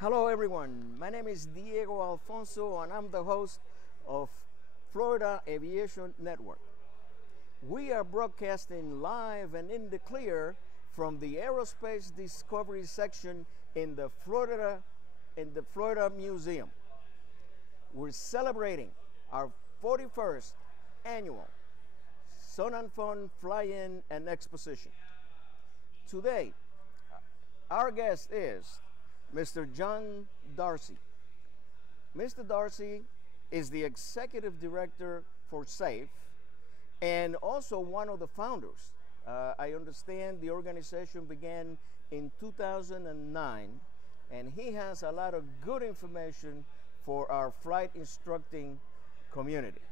Hello everyone, my name is Diego Alfonso and I'm the host of Florida Aviation Network. We are broadcasting live and in the clear from the Aerospace Discovery section in the Florida Museum. We're celebrating our 41st annual Sun and Fun Fly-In and Exposition. Today, our guest is Mr. John Dorcey. Mr. Dorcey is the executive director for SAFE and also one of the founders. I understand the organization began in 2009 and he has a lot of good information for our flight instructing community.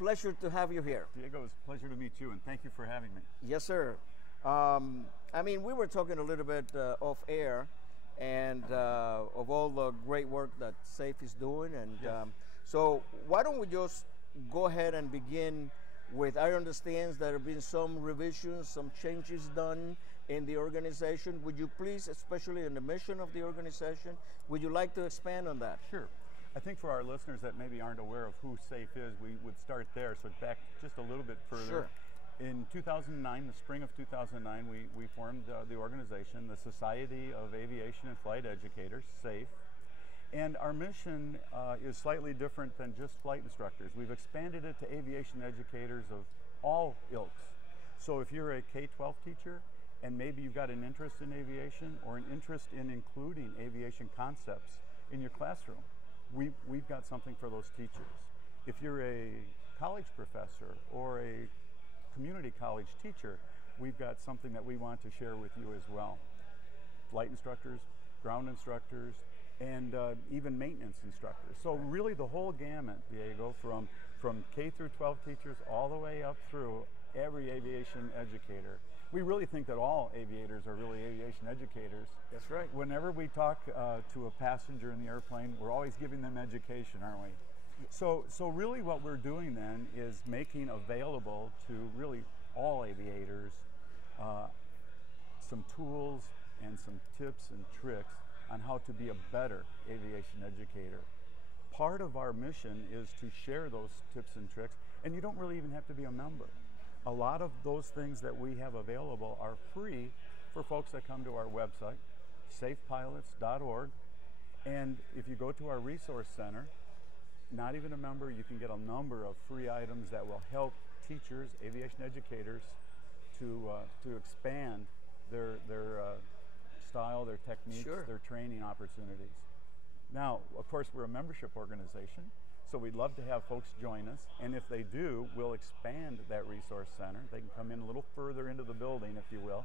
Pleasure to have you here. Diego, it's a pleasure to meet you and thank you for having me. Yes, sir. We were talking a little bit off air and of all the great work that SAFE is doing. And yes. So why don't we just go ahead and begin with, I understand there have been some revisions, some changes done in the organization. Would you please, especially in the mission of the organization, would you like to expand on that? Sure. I think for our listeners that maybe aren't aware of who SAFE is, we would start there. So back just a little bit further. Sure. In 2009, the spring of 2009, we formed the organization, the Society of Aviation and Flight Educators, SAFE. And our mission is slightly different than just flight instructors. We've expanded it to aviation educators of all ilks. So if you're a K-12 teacher and maybe you've got an interest in aviation or an interest in including aviation concepts in your classroom, we've got something for those teachers. If you're a college professor or a community college teacher, we've got something that we want to share with you as well. Flight instructors, ground instructors, and even maintenance instructors. So really the whole gamut, Diego, from K through 12 teachers all the way up through every aviation educator. We really think that all aviators are really aviation educators. That's right. Whenever we talk to a passenger in the airplane, we're always giving them education, aren't we? So really what we're doing then is making available to really all aviators some tools and some tips and tricks on how to be a better aviation educator. Part of our mission is to share those tips and tricks, and you don't really even have to be a member. A lot of those things that we have available are free for folks that come to our website, safepilots.org, and if you go to our resource center, not even a member, you can get a number of free items that will help teachers, aviation educators, to expand their style, their techniques, Sure. their training opportunities. Now, of course, we're a membership organization, so we'd love to have folks join us, and if they do, we'll expand that resource center. They can come in a little further into the building, if you will,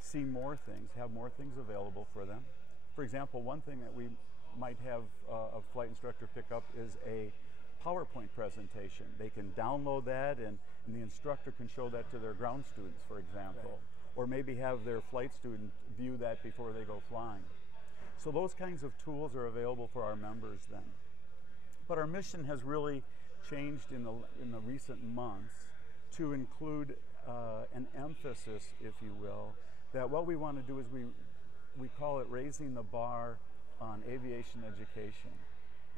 see more things, have more things available for them. For example, one thing that we might have a flight instructor pick up is a PowerPoint presentation. They can download that and the instructor can show that to their ground students, for example, Right. or maybe have their flight student view that before they go flying. So those kinds of tools are available for our members then. But our mission has really changed in the recent months to include an emphasis, if you will, that what we want to do is we call it raising the bar on aviation education,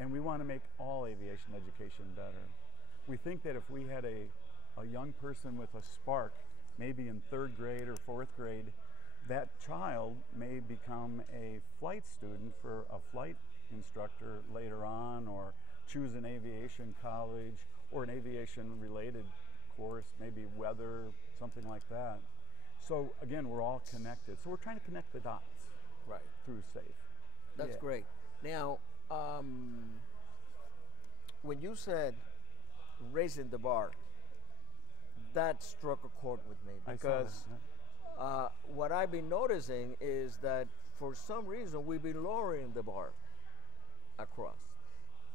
and we want to make all aviation education better. We think that if we had a young person with a spark, maybe in 3rd grade or 4th grade, that child may become a flight student for a flight instructor later on, or choose an aviation college or an aviation related course, maybe weather, something like that. So again, we're all connected. So we're trying to connect the dots Right. through SAFE. That's Yeah. great. Now, when you said raising the bar, that struck a chord with me because what I've been noticing is that for some reason we've been lowering the bar across.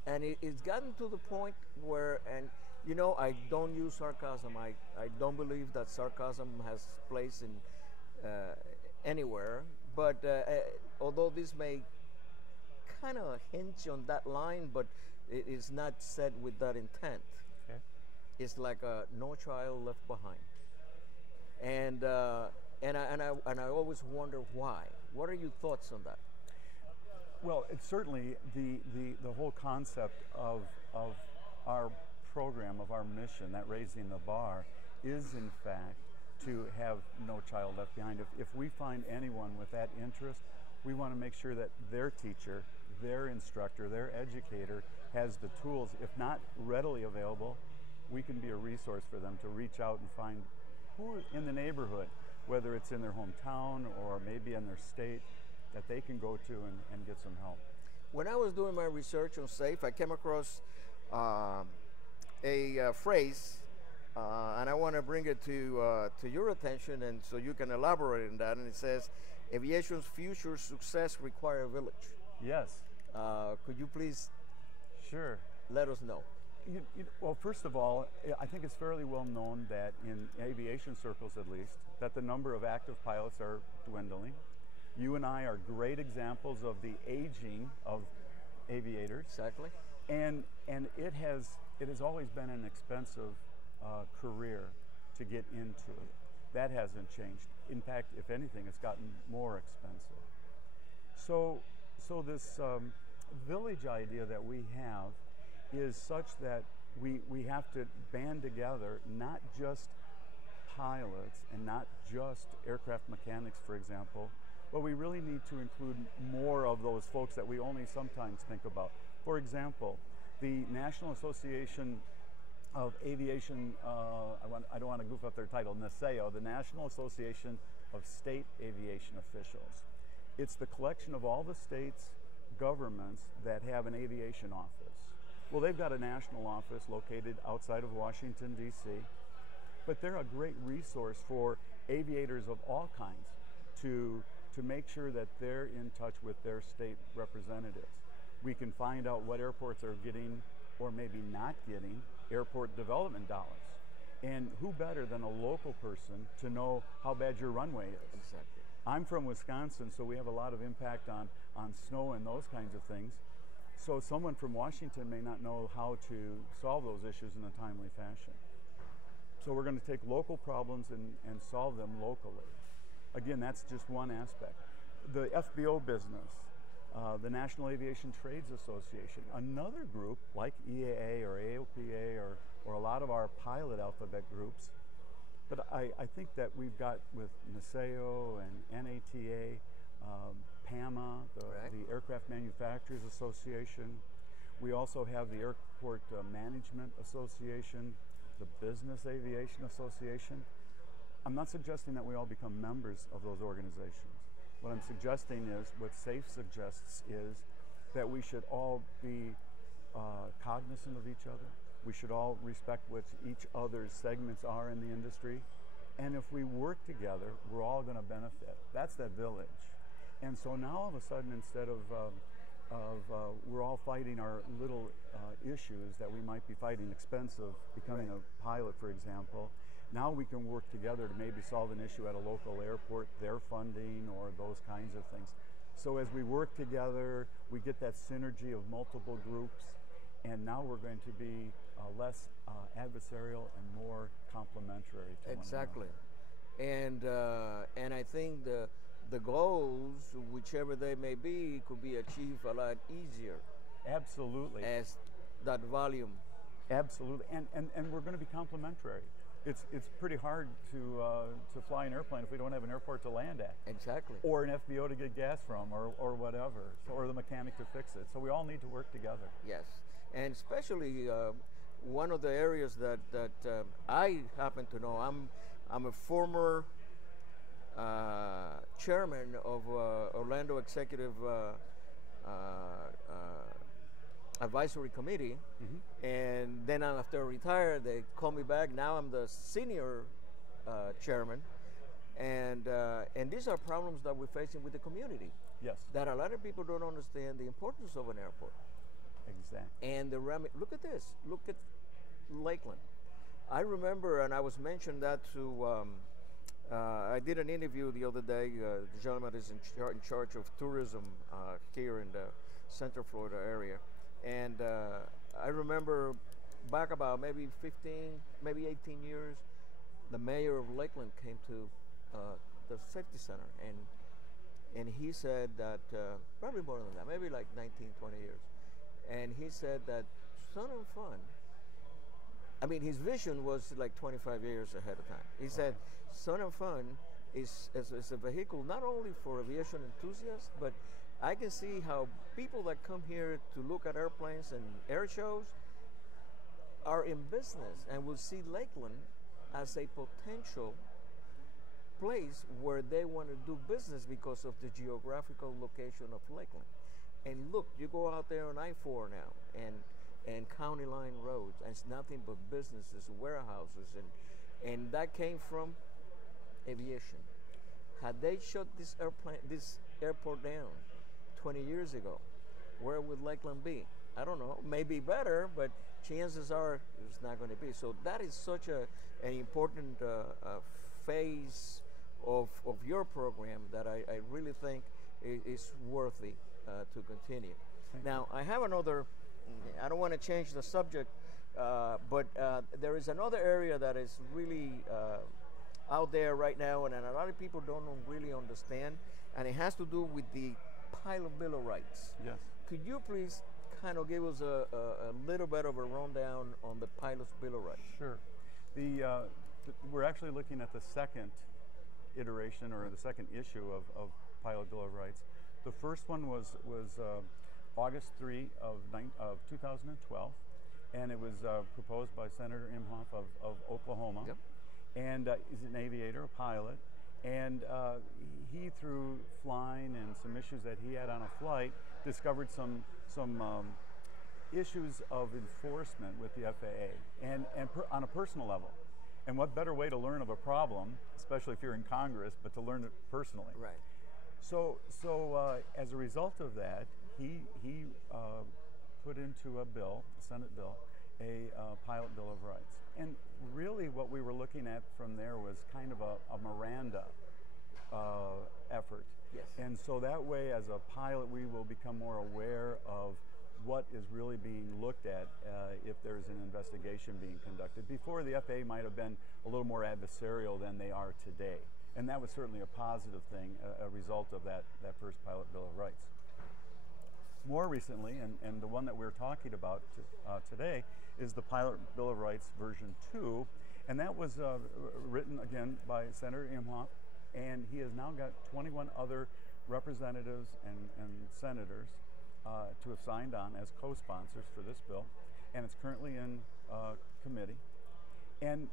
And it's gotten to the point where, and you know, I don't use sarcasm. I don't believe that sarcasm has place in anywhere. But although this may kind of hinge on that line, but it is not said with that intent. Okay. It's like a no child left behind. And I always wonder why. What are your thoughts on that? Well, it's certainly the whole concept of our program, of our mission, that raising the bar, is in fact to have no child left behind. If we find anyone with that interest, we want to make sure that their teacher, their instructor, their educator has the tools. If not readily available, we can be a resource for them to reach out and find who in the neighborhood, whether it's in their hometown or maybe in their state, that they can go to and get some help. When I was doing my research on SAFE, I came across a phrase, and I want to bring it to your attention, and so you can elaborate on that. And it says, "Aviation's future success require a village." Yes. Could you please Sure. let us know? Well, first of all, I think it's fairly well known that in aviation circles, at least, that the number of active pilots are dwindling. You and I are great examples of the aging of aviators. Exactly. And it has always been an expensive career to get into. That hasn't changed. In fact, if anything, it's gotten more expensive. So this village idea that we have is such that we have to band together, not just pilots and not just aircraft mechanics, for example, but we really need to include more of those folks that we only sometimes think about. For example, the National Association of Aviation, I don't want to goof up their title, NASAO, the National Association of State Aviation Officials. It's the collection of all the states' governments that have an aviation office. Well, they've got a national office located outside of Washington, D.C., but they're a great resource for aviators of all kinds to make sure that they're in touch with their state representatives. We can find out what airports are getting or maybe not getting airport development dollars. And who better than a local person to know how bad your runway is? Exactly. I'm from Wisconsin, so we have a lot of impact on snow and those kinds of things. So someone from Washington may not know how to solve those issues in a timely fashion. So we're going to take local problems and solve them locally. Again, that's just one aspect. The FBO business, the National Aviation Trades Association, another group like EAA or AOPA or a lot of our pilot alphabet groups. But I think that we've got with NASAO and NATA, PAMA, the Aircraft Manufacturers Association. We also have the Airport Management Association, the Business Aviation Association. I'm not suggesting that we all become members of those organizations. What I'm suggesting is, what SAFE suggests is that we should all be cognizant of each other. We should all respect what each other's segments are in the industry. And if we work together, we're all going to benefit. That's that village. And so now all of a sudden, instead of we're all fighting our little issues that we might be fighting, expensive, becoming a pilot, for example, now we can work together to maybe solve an issue at a local airport, their funding or those kinds of things. So as we work together, we get that synergy of multiple groups, and now we're going to be less adversarial and more complementary to Exactly. And I think the goals, whichever they may be, could be achieved a lot easier. Absolutely. As that volume. Absolutely, and we're going to be complementary. It's pretty hard to fly an airplane if we don't have an airport to land at. Exactly. Or an FBO to get gas from, or whatever, or the mechanic to fix it. So we all need to work together. Yes, and especially one of the areas that I happen to know, I'm a former chairman of Orlando Executive Advisory Committee, and then after I retired, they called me back. Now I'm the senior chairman, and these are problems that we're facing with the community. Yes. That a lot of people don't understand the importance of an airport. Exactly. And look at this. Look at Lakeland. I remember, and I was mentioned that to. I did an interview the other day. The gentleman is in charge of tourism here in the Central Florida area. And I remember back about maybe 15, maybe 18 years, the mayor of Lakeland came to the safety center, and he said that probably more than that, maybe like 19, 20 years. And he said that Sun and Fun, I mean, his vision was like 25 years ahead of time. He said Sun and Fun is a vehicle not only for aviation enthusiasts, but I can see how people that come here to look at airplanes and air shows are in business and will see Lakeland as a potential place where they want to do business because of the geographical location of Lakeland. And look, you go out there on I-4 now and County Line roads, and it's nothing but businesses, warehouses, and that came from aviation. Had they shut this airport down 20 years ago, where would Lakeland be? I don't know, maybe better, but chances are it's not going to be. So that is such an important phase of your program that I really think is worthy to continue. Now, I have another, I don't want to change the subject, but there is another area that is really out there right now, and a lot of people don't really understand, and it has to do with the Pilot Bill of Rights. Yes. Could you please kind of give us a little bit of a rundown on the Pilot's Bill of Rights? Sure. We're actually looking at the second iteration or the second issue of Pilot Bill of Rights. The first one was August 3 of 2012, and it was proposed by Senator Imhoff of Oklahoma. Yep. And he's an aviator, a pilot, and he, through flying and some issues that he had on a flight, discovered some issues of enforcement with the FAA, and on a personal level. And what better way to learn of a problem, especially if you're in Congress, but to learn it personally. Right. So as a result of that, he put into a bill, a Senate bill, a Pilot Bill of Rights. And really what we were looking at from there was kind of a Miranda effort. Yes. And so that way, as a pilot, we will become more aware of what is really being looked at if there's an investigation being conducted. Before, the FAA might have been a little more adversarial than they are today. And that was certainly a positive thing, a result of that first Pilot Bill of Rights. More recently, and the one that we're talking about today, is the Pilot Bill of Rights version 2, and that was written again by Senator Imhoff, and he has now got 21 other representatives and senators to have signed on as co-sponsors for this bill, and it's currently in committee. And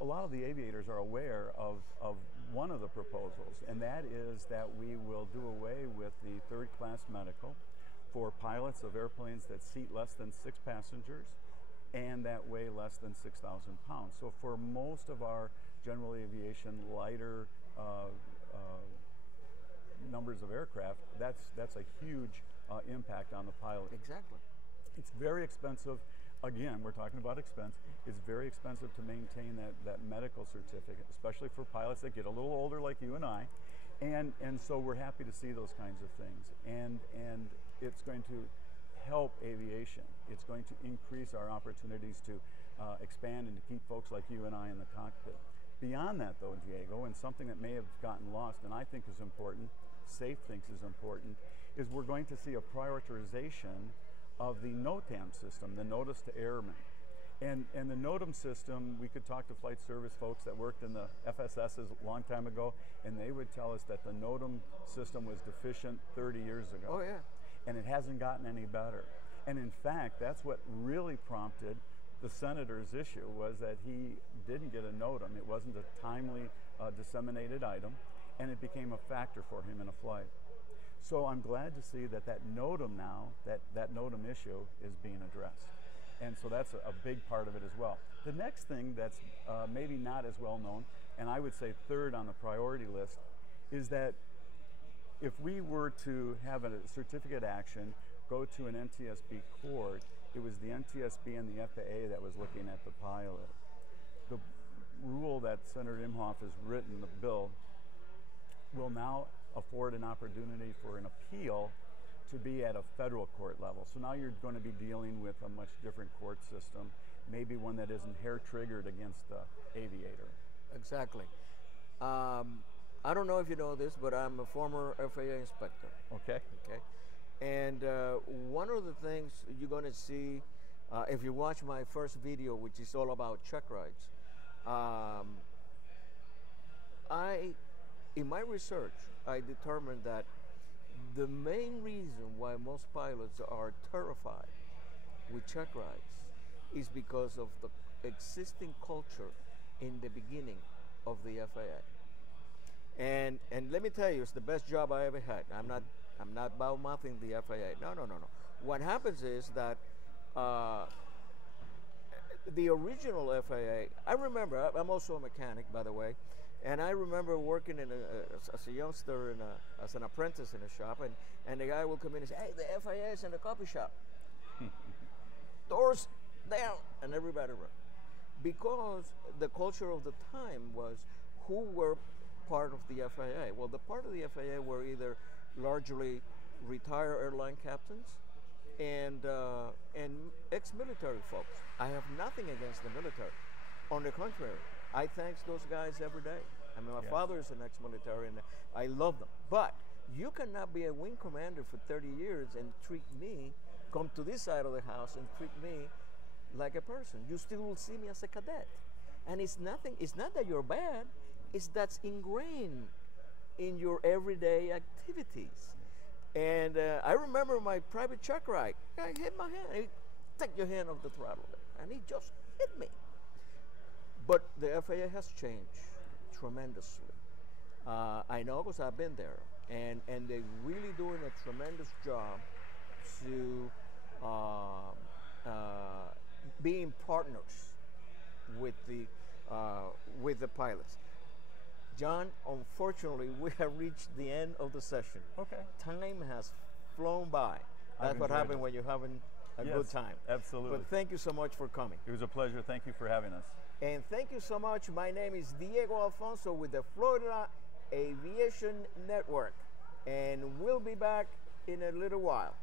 a lot of the aviators are aware of one of the proposals, and that is that we will do away with the third-class medical for pilots of airplanes that seat less than 6 passengers and that weigh less than 6,000 pounds. So for most of our general aviation lighter numbers of aircraft, that's a huge impact on the pilot. Exactly. It's very expensive. Again, we're talking about expense. It's very expensive to maintain that medical certificate, especially for pilots that get a little older like you and I. And so we're happy to see those kinds of things. And it's going to help aviation. It's going to increase our opportunities to expand and to keep folks like you and I in the cockpit. Beyond that, though, Diego, and something that may have gotten lost and I think is important, SAFE thinks is important, is we're going to see a prioritization of the NOTAM system, the Notice to Airmen. And the NOTAM system, we could talk to flight service folks that worked in the FSSs a long time ago, and they would tell us that the NOTAM system was deficient 30 years ago. Oh, yeah. And it hasn't gotten any better. And in fact, that's what really prompted the senator's issue, was that he didn't get a NOTAM. It wasn't a timely disseminated item, and it became a factor for him in a flight. So I'm glad to see that NOTAM now, that NOTAM issue is being addressed. And so that's a big part of it as well. The next thing that's maybe not as well known, and I would say third on the priority list, is that if we were to have a certificate action go to an NTSB court, it was the NTSB and the FAA that was looking at the pilot. The rule that Senator Imhoff has written, the bill, will now afford an opportunity for an appeal to be at a federal court level. So now you're going to be dealing with a much different court system, maybe one that isn't hair-triggered against the aviator. Exactly. I don't know if you know this, but I'm a former FAA inspector. Okay. Okay, and one of the things you're going to see if you watch my first video, which is all about check rides, in my research, I determined that the main reason why most pilots are terrified with check rides is because of the existing culture in the beginning of the FAA. And let me tell you, it's the best job I ever had. I'm not bad-mouthing the FAA. No. What happens is that the original FAA, I remember, I'm also a mechanic, by the way, and I remember working as a youngster, as an apprentice in a shop, and the guy will come in and say, hey, the FAA is in the coffee shop. Doors down, and everybody run. Because the culture of the time was who were part of the FAA. Well, the part of the FAA were either largely retired airline captains and ex-military folks. I have nothing against the military. On the contrary, I thank those guys every day. I mean, my father is an ex-military, and I love them. But you cannot be a wing commander for 30 years and come to this side of the house and treat me like a person. You still will see me as a cadet. And it's not that you're bad, it's that's ingrained in your everyday activities. And I remember my private check ride. I hit my hand. He take your hand off the throttle, and he just hit me. But the FAA has changed tremendously. I know because I've been there, and they're really doing a tremendous job to being partners with the pilots. John, unfortunately, we have reached the end of the session. Okay. Time has flown by. That's what happens when you're having a good time. Absolutely. But thank you so much for coming. It was a pleasure. Thank you for having us. And thank you so much. My name is Diego Alfonso with the Florida Aviation Network. And we'll be back in a little while.